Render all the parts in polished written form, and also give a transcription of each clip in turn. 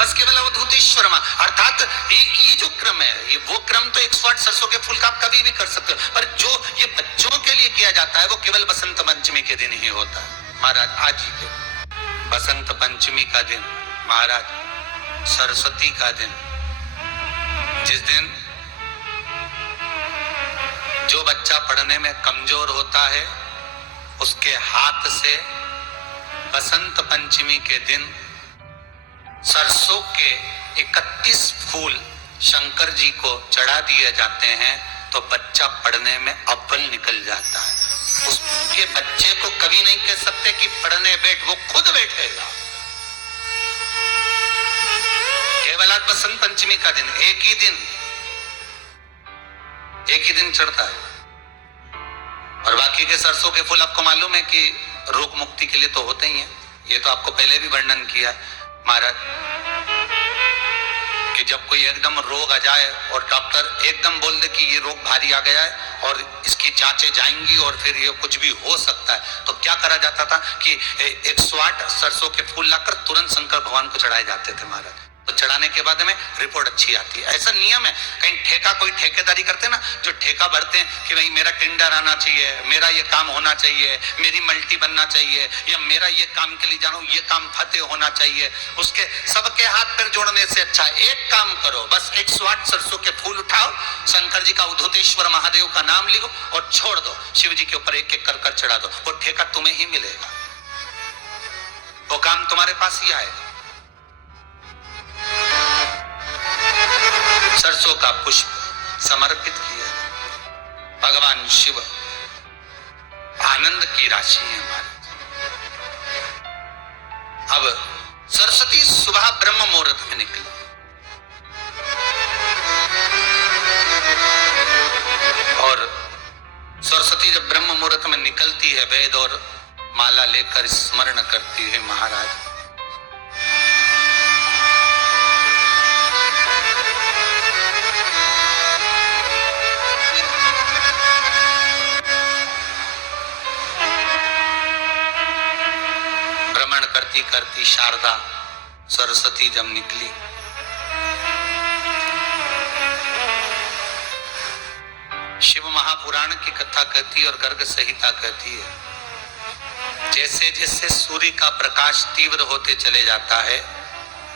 बस केवल अवधूतेश्वर माँ, अर्थात ये जो क्रम है, ये वो क्रम तो 108 सरसों के फूल का आप कभी भी कर सकते हो, पर जो ये बच्चों के लिए किया जाता है वो केवल बसंत पंचमी के दिन ही होता है। महाराज आज ही के बसंत पंचमी का दिन, महाराज सरस्वती का दिन, जिस दिन जो बच्चा पढ़ने में कमजोर होता है उसके हाथ से बसंत पंचमी के दिन सरसों के 31 फूल शंकर जी को चढ़ा दिए जाते हैं तो बच्चा पढ़ने में अव्वल निकल जाता है। उसके बच्चे को कभी नहीं कह सकते कि पढ़ने बैठ, वो खुद बैठेगा। केवल आज बसंत पंचमी का दिन, एक ही दिन चढ़ता है, और बाकी के सरसों के फूल आपको मालूम है कि रोग मुक्ति के लिए तो होते ही हैं। ये तो आपको पहले भी वर्णन किया महाराज कि जब कोई एकदम रोग आ जाए और डॉक्टर एकदम बोल दे कि ये रोग भारी आ गया है और इसकी जांचें जाएंगी और फिर ये कुछ भी हो सकता है, तो क्या करा जाता था कि 108 सरसों के फूल लाकर तुरंत शंकर भगवान को चढ़ाए जाते थे महाराज। तो चढ़ाने के बाद में रिपोर्ट अच्छी आती है। ऐसा नियम है, कहीं ठेका कोई ठेकेदारी करते हैं ना, जो ठेका भरते हैं कि भाई मेरा टेंडर आना चाहिए, मेरा ये काम होना चाहिए, मेरी मल्टी बनना चाहिए, या मेरा ये काम के लिए जानो, ये काम फतेह होना चाहिए, उसके सबके हाथ पैर जोड़ने से अच्छा एक काम करो, बस 108 सरसों के फूल उठाओ, शंकर जी का उद्धतेश्वर महादेव का नाम लिखो और छोड़ दो, शिव जी के ऊपर एक एक कर चढ़ा दो, वो ठेका तुम्हें ही मिलेगा, वो काम तुम्हारे पास ही आएगा। सरसों का पुष्प समर्पित किया, भगवान शिव आनंद की राशि है हमारी। अब सरस्वती सुबह ब्रह्म मुहूर्त में निकली, और सरस्वती जब ब्रह्म मुहूर्त में निकलती है, वेद और माला लेकर स्मरण करती है महाराज। करती करती शारदा सरस्वती जब निकली, शिव महापुराण की कथा कहती है और गर्ग संहिता कहती है, जैसे जैसे सूर्य का प्रकाश तीव्र होते चले जाता है,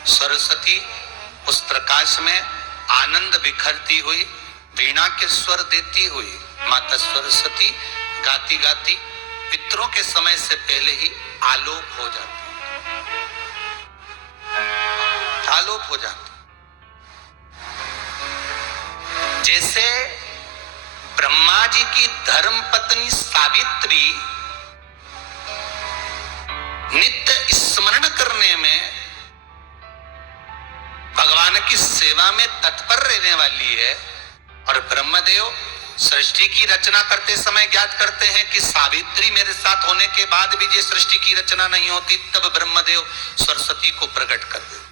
सरस्वती उस प्रकाश में आनंद बिखरती हुई, वीणा के स्वर देती हुई माता सरस्वती गाती गाती पितरों के समय से पहले ही आलोक हो जाती, आलोक हो जाती। जैसे ब्रह्मा जी की धर्म पत्नी सावित्री नित्य स्मरण करने में, भगवान की सेवा में तत्पर रहने वाली है, और ब्रह्मदेव सृष्टि की रचना करते समय ज्ञात करते हैं कि सावित्री मेरे साथ होने के बाद भी ये सृष्टि की रचना नहीं होती, तब ब्रह्मदेव सरस्वती को प्रकट कर देते।